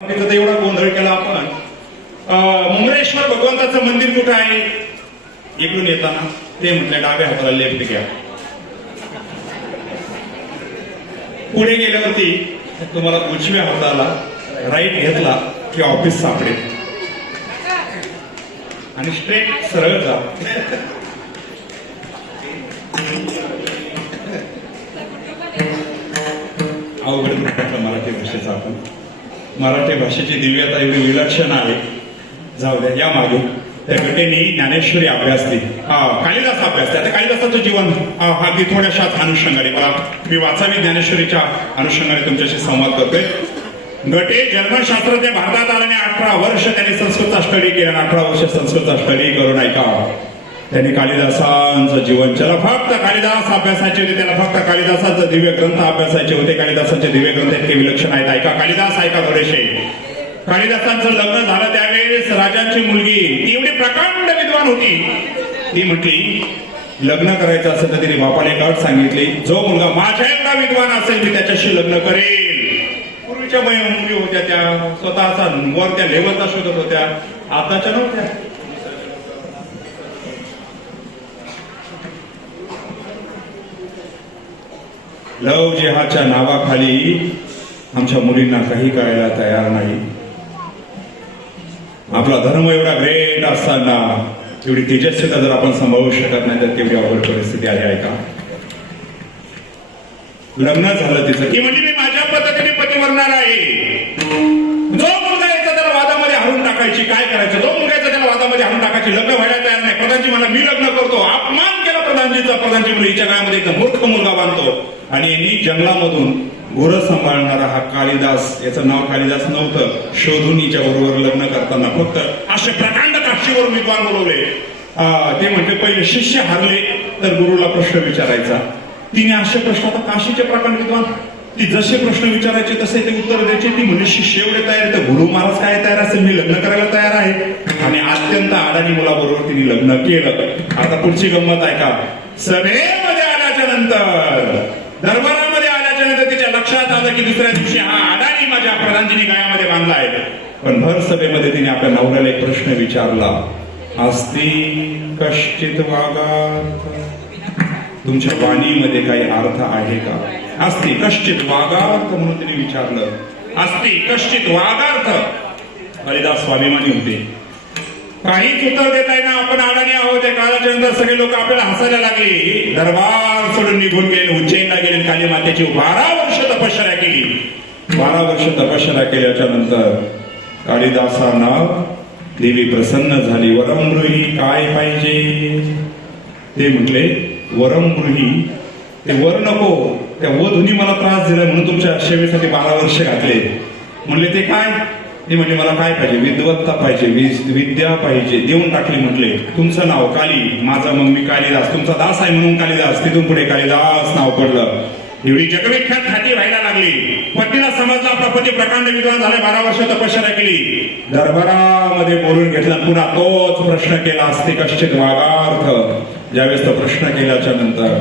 एवढा गोंधळ केला आपण. मंगळेश्वर भगवंताचं मंदिर कुठं आहे? इकडून येताना. ते म्हटले डाव्या हाताला लेफ्ट घ्या. पुढे गेल्यावरती तुम्हाला उजव्या हाताला राईट घेतला की ऑफिस सापडेल. आणि स्ट्रेट सरळ जा. अवघड मराठी भाषेचा आपण मराठी भाषेची दिव्यता एवढी विलक्षण आहे. जाऊ द्या या मागे. त्या गटेने ज्ञानेश्वरी अभ्यासली हा कालिदास अभ्यास. त्या कालिदासाचं जीवन हा अगदी थोड्याशाच अनुषंगाने. मला मी वाचावी ज्ञानेश्वरीच्या अनुषंगाने तुमच्याशी संवाद करतोय. गटे जर्मन शास्त्रज्ञ भारतात आल्याने अठरा वर्ष त्यांनी संस्कृतचा स्टडी केला आणि अठरा वर्ष संस्कृतचा स्टडी करून ऐका. त्यांनी कालिदासांचं जीवन फक्त कालिदास अभ्यासाचे होते त्याला फक्त कालिदासाचं दिव्य ग्रंथ अभ्यासाचे होते कालिदासाचे दिव्य ग्रंथ इतके विलक्षण आहेत. ऐका कालिदास ऐका थोडेसे. कालिदासांचं लग्न झालं त्यावेळेस राजांची मुलगी ती एवढी प्रकांड विद्वान होती. ती म्हटली लग्न करायचं असेल तर तिने बापाने एक अट सांगितली जो मुलगा माझ्या एवढा विद्वान असेल मी त्याच्याशी लग्न करेल. पूर्वीच्या मुली होत्या त्या स्वतःचा वर त्या लेवलचा शोधत होत्या आताच्या नव्हत्या. लव जेहाच्या नावाखाली आमच्या मुलींना काही करायला तयार नाही. आपला धर्म एवढा ग्रेट असताना एवढी तेजस्वीता जर आपण सांभाळू शकत नाही तर तेवढी अवघड परिस्थिती आली आहे का लग्न झालं तिचं की म्हणजे मी माझ्या पद्धतीने पती पतिवरणार आहे. जो मुलगा यायचा त्याला वादामध्ये हरून टाकायची काय करायचं? जो मुलगा यायचा त्याला वादामध्ये हरून टाकायची लग्न व्हायला तयार नाही. प्रधानजी मला मी लग्न करतो अपमान केला प्रधानजीचा प्रधानजी हिच्या काळामध्ये एक मूर्ख मुलगा बांधतो. आणि यांनी जंगलामधून घोरं सांभाळणारा हा कालिदास याचं नाव कालिदास नव्हतं शोधून हिच्या बरोबर लग्न करताना फक्त असे प्रकांड काशीवरून विद्वान बोलवले ते म्हणते पहिले शिष्य हारले तर गुरुला प्रश्न विचारायचा. तिने असे प्रश्न आता काशीचे प्रकांड विद्वान ती जसे प्रश्न विचारायचे तसे ते उत्तर द्यायचे. ती म्हणजे शिष्य एवढे तयार आहे तर गुरु महाराज काय तयार असेल? मी लग्न करायला तयार आहे. आणि अत्यंत अडाणी मुलाबरोबर तिने लग्न केलं. आता पुढची गंमत आहे का? सभेमध्ये आल्याच्यानंतर दरबारामध्ये आल्याच्यानंतर तिच्या लक्षात आलं की दुसऱ्या दिवशी हा अडाणी माझ्या प्रधानजीने गायामध्ये आहे. पण भर सभेमध्ये तिने आपल्या नवऱ्याला एक प्रश्न विचारला. अस्ति कश्चित वागा तुमच्या वाणीमध्ये काही अर्थ आहे का? अस्ति कश्चित वागार्थ म्हणून तिने विचारलं। अस्ति कश्चित वागार्थ हरिदास स्वाभिमानी होते। काहीच उत्तर देता येईना आपण अडाणी आहोत या काळाच्या नंतर सगळे लोक आपल्याला हसायला लागले. दरबार सोडून निघून गेले उज्जैनला गेले काली मातेची बारा वर्ष तपश्चर्या केली. बारा वर्ष तपश्चर्या केल्याच्यानंतर कालिदासांना देवी प्रसन्न झाली. वरमगृही काय पाहिजे? ते म्हटले वरमगृही ते वर नको. त्या वधूनी मला त्रास दिला म्हणून तुमच्या सेवेसाठी बारा वर्ष घातले. म्हणले ते काय? ते म्हणले मला काय पाहिजे? विद्वत्ता पाहिजे विद्या पाहिजे. देऊन टाकली म्हटले तुमचं नाव काली माझा मग मी कालिदास तुमचा दास आहे म्हणून कालिदास तिथून पुढे कालिदास नाव पडलं. एवढी जगविख्यात ख्याती व्हायला लागली. पत्नीला समजला आपला पती प्रकांड विद्वान झाले बारा वर्ष तपश्चर्या केली. दरबारामध्ये बोलून घेतला पुन्हा तोच प्रश्न केला असते कश्चित वागार्थ. ज्यावेळेस तो प्रश्न केल्याच्यानंतर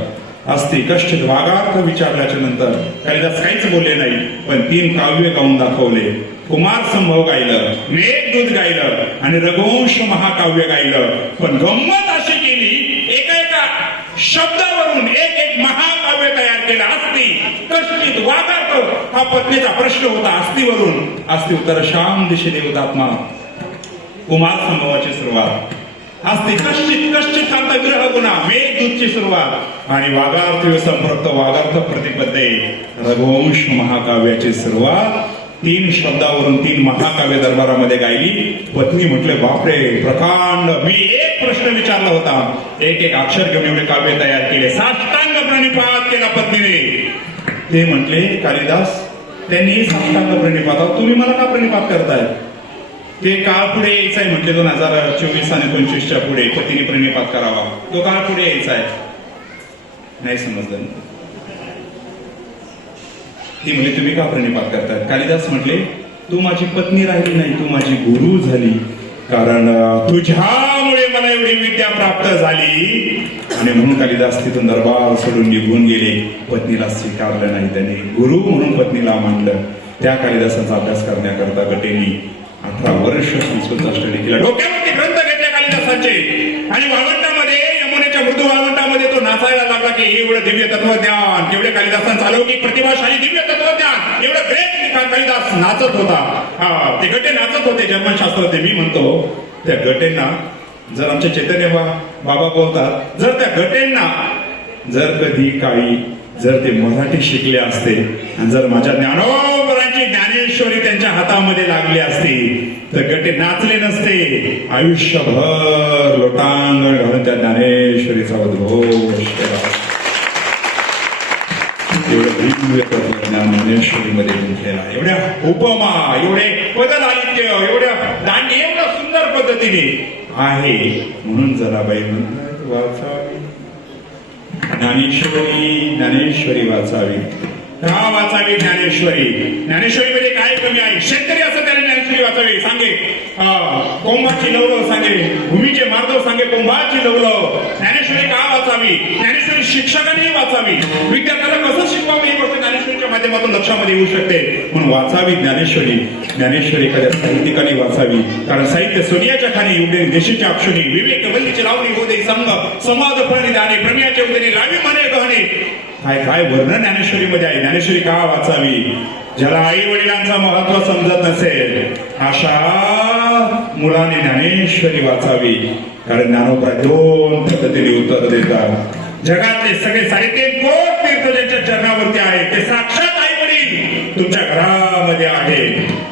असते कष्ट वागार्थ विचारल्याच्या नंतर कालिदास काहीच बोलले नाही पण तीन काव्य गाऊन दाखवले. कुमार संभव गायलं मेघदूत गायलं आणि रघुवंश महाकाव्य गायलं. पण गंमत अशी केली एका एका शब्दावरून एक एक महाकाव्य तयार केलं. असती कश्चित वागार्थ हा पत्नीचा प्रश्न होता अस्थिवरून. अस्थि उत्तर श्याम दिशेने हुतात्मा कुमार संभवाची सुरुवात. असते कश्चित कश्चित आता ग्रह गुणा मेघदूतची सुरुवात। आणि वागार्थ संपृक्त वागार्थ प्रतिपदे रघुवंश महाकाव्याची सुरुवात। तीन शब्दावरून तीन महाकाव्य दरबारामध्ये गायली। पत्नी म्हटले बापरे प्रकांड. मी एक प्रश्न विचारला होता। एक एक अक्षर घेऊन एवढे काव्य तयार केले। साष्टांग प्रणिपात केला पत्नीने। ते म्हटले कालिदास त्यांनी साष्टांग प्रणिपात तुम्ही मला का प्रणिपात करताय? ते काळ पुढे यायचं आहे म्हटले दोन हजार चोवीस आणि पंचवीसच्या पुढे. पतीने प्रेमीपात करावा. तो काळ पुढे यायचा आहे. नाही समजलं. ती म्हणजे तुम्ही का प्रणिपात करताय? कालिदास म्हटले तू माझी पत्नी राहिली नाही तू माझी गुरु झाली. कारण तुझ्यामुळे मला एवढी विद्या प्राप्त झाली. आणि म्हणून कालिदास तिथून दरबार सोडून निघून गेले. पत्नीला स्वीकारलं नाही त्याने. गुरु म्हणून पत्नीला मांडलं त्या कालिदासाचा अभ्यास करण्याकरता गटेंनी अठरा वर्ष संस्कृत स्टडी केला. डोक्यावरती ग्रंथ घेतले कालिदासांचे आणि वाळवंटामध्ये यमुनेच्या मृदू वाळवंटामध्ये तो नाचायला लागला की एवढं दिव्य तत्वज्ञान केवढे कालिदासांचं आलो की प्रतिभाशाली दिव्य तत्वज्ञान एवढं ग्रेट कालिदास नाचत होता. हा ते गटे नाचत होते जर्मन शास्त्रज्ञ मी म्हणतो त्या गटेंना जर आमचे चैतन्य बाबा बोलतात जर त्या गटेंना जर कधी काळी जर ते मराठी शिकले असते आणि जर माझ्या ज्ञानो ज्ञानेश्वरी त्यांच्या हातामध्ये लागली असती तर गटे नाचले नसते. आयुष्यभर लोटांगण घालून त्या ज्ञानेश्वरीचा उद्घोष केला. ज्ञानेश्वरीमध्ये गुंतलेला एवढ्या उपमा एवढे पदलालित्य एवढ्या दांडी एवढ्या सुंदर पद्धतीने आहे. म्हणून जराबाई म्हणतात वाचावी. ज्ञानेश्वरी ज्ञानेश्वरी वाचावी. राहा वाचावी ज्ञानेश्वरी. ज्ञानेश्वरी मध्ये काय? कमी आहे शेतकरी असं त्याने ज्ञानेश्वरी वाचावी सांगे. कोंभाची लवलं सांगे. भूमीचे मार्दव सांगे. कोंभाची लवलं. ज्ञानेश्वरी का वाचावी? ज्ञानेश्वरी शिक्षकांनी वाचावी. विद्यार्थ्याला कसं शिकवावे? ही माध्यमातून लक्षामध्ये येऊ शकते. म्हणून वाचावी ज्ञानेश्वरी. ज्ञानेश्वरी एखाद्या साहित्यिकाने वाचावी. कारण साहित्य सोनियाच्या खाणी उडे देशीच्या अक्षुनी विवेक वल्लीची लावणी होते संघ समाज फळणी दाणे प्रमेयाचे उदे लावी म्हणे गहणे. काय काय वर्णन ज्ञानेश्वरीमध्ये आहे? ज्ञानेश्वरी का वाचावी? ज्याला आई वडिलांचा महत्त्व समजत नसेल अशा मुलाने ज्ञानेश्वरी वाचावी. कारण ज्ञानोबा दोन पद्धतीने उत्तर देतात. जगातले सगळे साहित्य कोट तीर्थ चरणावरती साक्षात आई वडील तुमच्या घरामध्ये आहे.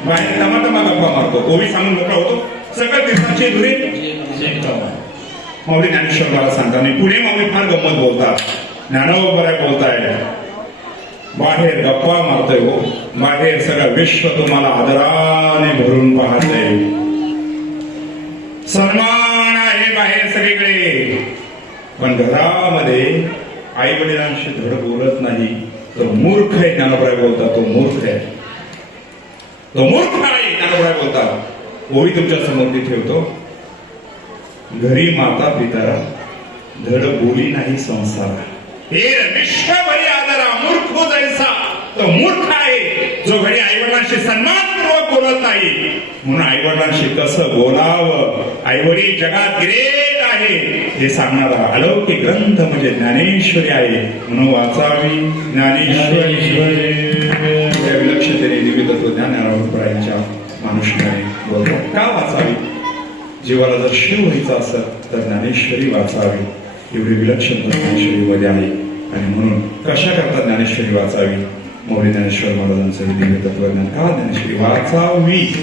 बाहेर टमाटमा गप्पा मारतो. कोवी सांगून मोकळा होतो. सगळं तीर्थांची धुरे माऊली ज्ञानेश्वर मला सांगता मी पुढे माऊली फार गंमत बोलतात. ज्ञानोबराय बोलताय. बाहेर गप्पा मारतोय हो. बाहेर सगळं विश्व तुम्हाला आदराने भरून पाहतंय. सन्मान आहे बाहेर सगळीकडे. पण घरामध्ये आई वडिलांशी धड बोलत नाही. तो मूर्ख आहे ज्ञानोबराय बोलता तो मूर्ख आहे तो मूर्ख आहे ज्ञानोबराय बोलता ओळी तुमच्यासमोर मी ठेवतो. घरी माता पिता धड बोली नाही संसार. हे विश्वभरी आदरा मूर्ख हो जैसा तो मूर्ख आहे जो घरी आईवडिलांशी सन्मानपूर्वक बोलत नाही. म्हणून आईवडिलांशी कसं बोलावं? आईवडील जगात ग्रेट आहे. हे सांगणारा अलौकिक ग्रंथ म्हणजे ज्ञानेश्वरी आहे. म्हणून वाचावी. ज्ञानेश्वरी. विलक्षतेने दिव्य तत्वज्ञान ज्ञानोबरायांच्या मानुष्याने बोलतो का वाचावी? जीवाला जर शिव व्हायचं असत तर ज्ञानेश्वरी वाचावी. एवढी विलक्षण ज्ञानेश्वरीमध्ये आहे. आणि म्हणून कशा करता ज्ञानेश्वरी वाचावी? मौली ज्ञानेश्वर महाराजांचं हे दिव्य तत्वज्ञान का ज्ञानेश्वरी वाचावी?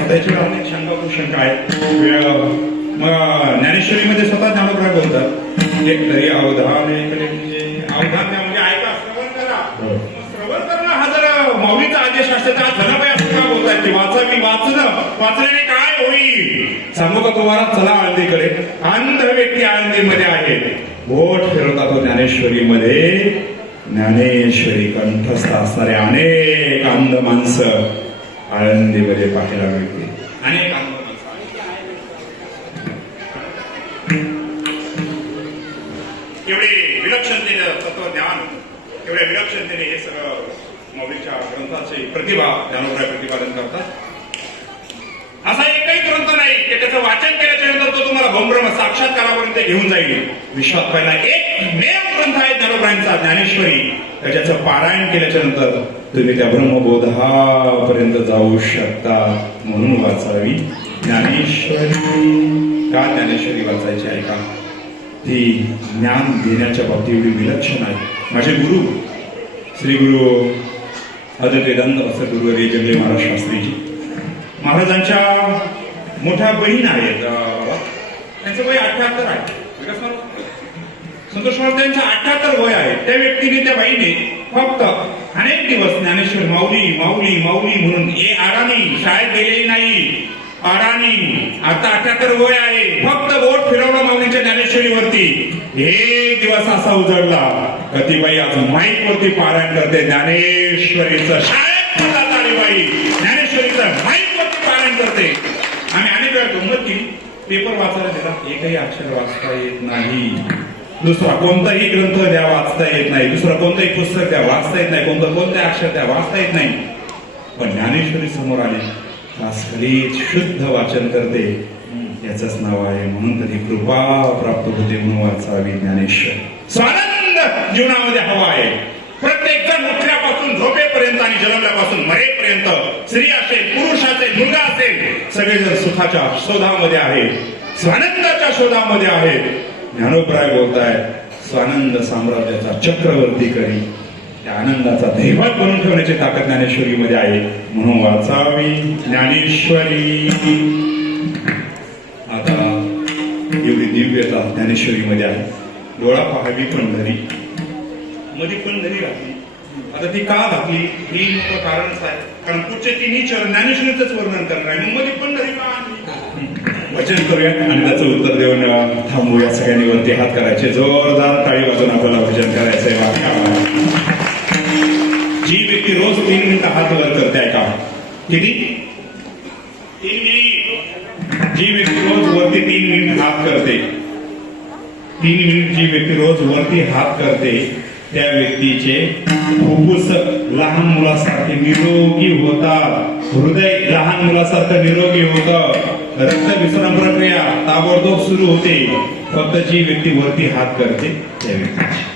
आता याच्यावर अनेक शंका शंका आहेत. वेळ- ज्ञानेश्वरीमध्ये स्वतः ज्ञानोबराय बोलतात. एक तरी अवधान ऐकले म्हणजे अवधान म्हणजे ऐका श्रवण करा. हो. श्रवण करणं हा जर मौलीचा आदेश असतो. आज धनाबाई असं का बोलतायत की वाचावी वाचणं वाचल्याने काय होईल? सांगू का तुम्हाला? चला आळंदीकडे अंध व्यक्ती आळंदीमध्ये आहेत बोट फिरवता तो ज्ञानेश्वरीमध्ये. ज्ञानेश्वरी कंठस्थ असणारे अनेक अंध माणसं आळंदीमध्ये पाहायला मिळते अनेक एवढे विलक्षणतेने तत्वज्ञान एवढ्या विलक्षणतेने हे सगळं मौलीच्या ग्रंथाचे प्रतिभा ज्ञानोबराय प्रतिपादन करतात. असा एकही ग्रंथ नाही की त्याचं वाचन केल्याच्यानंतर तो तुम्हाला भंभ्रम साक्षात्कारापर्यंत घेऊन जाईल. विश्वात पहिला एक ग्रंथ आहे ज्ञानोबरायांचा ज्ञानेश्वरी. त्याच्याचं पारायण केल्याच्यानंतर तुम्ही त्या ब्रह्मबोधापर्यंत जाऊ शकता म्हणून वाचावी. ज्ञानेश्वरी. का ज्ञानेश्वरी वाचायची आहे का? ती ज्ञान घेण्याच्या बाबतीत एवढी विलक्षण आहे. माझे गुरु श्री गुरु अद्वैतानंद असं गुरु जगले महाराज शास्त्रीजी महाराजांच्या मोठ्या बहीण आहेत. त्यांचं वय अठ्याहत्तर आहे. संतोष महाराज त्यांचं अठ्याहत्तर वय आहे. त्या व्यक्तीने त्या बाईने फक्त अनेक दिवस ज्ञानेश्वर माऊली माऊली माऊली म्हणून ए आडाणी शाळेत गेलेली नाही. अडाणी आता अठ्याहत्तर वय आहे. फक्त बोट फिरवलं माऊलीच्या ज्ञानेश्वरीवरती. एक दिवस असा उजळला. कतिबाई आज माईक वरती पारायण करते. ज्ञानेश्वरीचं शाळेत पण ज्ञानेश्वरीचं माईक वरती पारायण करते. आणि अनेक वेळा गंमत की पेपर वाचायला दिला एकही अक्षर वाचता येत नाही. दुसरा कोणताही ग्रंथ द्या वाचता येत नाही. दुसरं कोणतंही पुस्तक द्या वाचता येत नाही. कोणतं कोणत्या अक्षर द्या वाचता येत नाही. पण ज्ञानेश्वरी समोर आली. खास शुद्ध वाचन करते. याचंच नाव आहे. म्हणून तरी कृपा प्राप्त होते म्हणून वाचावी ज्ञानेश्वर. स्वानंद जीवनामध्ये हवा आहे. प्रत्येक जण उठल्यापासून झोपेपर्यंत आणि जन्मल्यापासून मरेपर्यंत स्त्री असेल पुरुष असेल मुलगा असेल सगळेजण सुखाच्या शोधामध्ये आहेत. स्वानंदाच्या शोधामध्ये आहेत. ज्ञानोपराय बोलताय स्वानंद साम्राज्याचा चक्रवर्ती करी. त्या आनंदाचा दैवत बनवून ठेवण्याची ताकद ज्ञानेश्वरीमध्ये आहे. म्हणून वाचावी ज्ञानेश्वरी. आता एवढी दिव्यता ज्ञानेश्वरीमध्ये आहे. डोळा पाहावी पंढरी. मध्ये पंढरी घातली. आता ती का घातली? ही मोठं कारणच आहे कारण पुढचे तिन्ही चरण ज्ञानेश्वरीच वर्णन करणार आहे. मग मध्ये पंढरी का आणली? वचन करूया आणि त्याचं उत्तर देऊन थांबूया. सगळ्यांनी वरती हात करायचे. जोरदार टाळी वाजून आपल्याला भजन करायचंय. बाकी रोज तीन मिनिटं हात वर करते आहे का किती तीन मिनिट. जी व्यक्ती रोज वरती तीन मिनिट हात करते तीन मिनिट जी व्यक्ती रोज वरती हात करते त्या व्यक्तीचे फुफ्फुस लहान मुलासारखे निरोगी होतात. हृदय लहान मुलासारखं निरोगी होतं. रक्त विसरण प्रक्रिया ताबडतोब सुरू होते. फक्त जी व्यक्ती वरती हात करते त्या व्यक्तीची.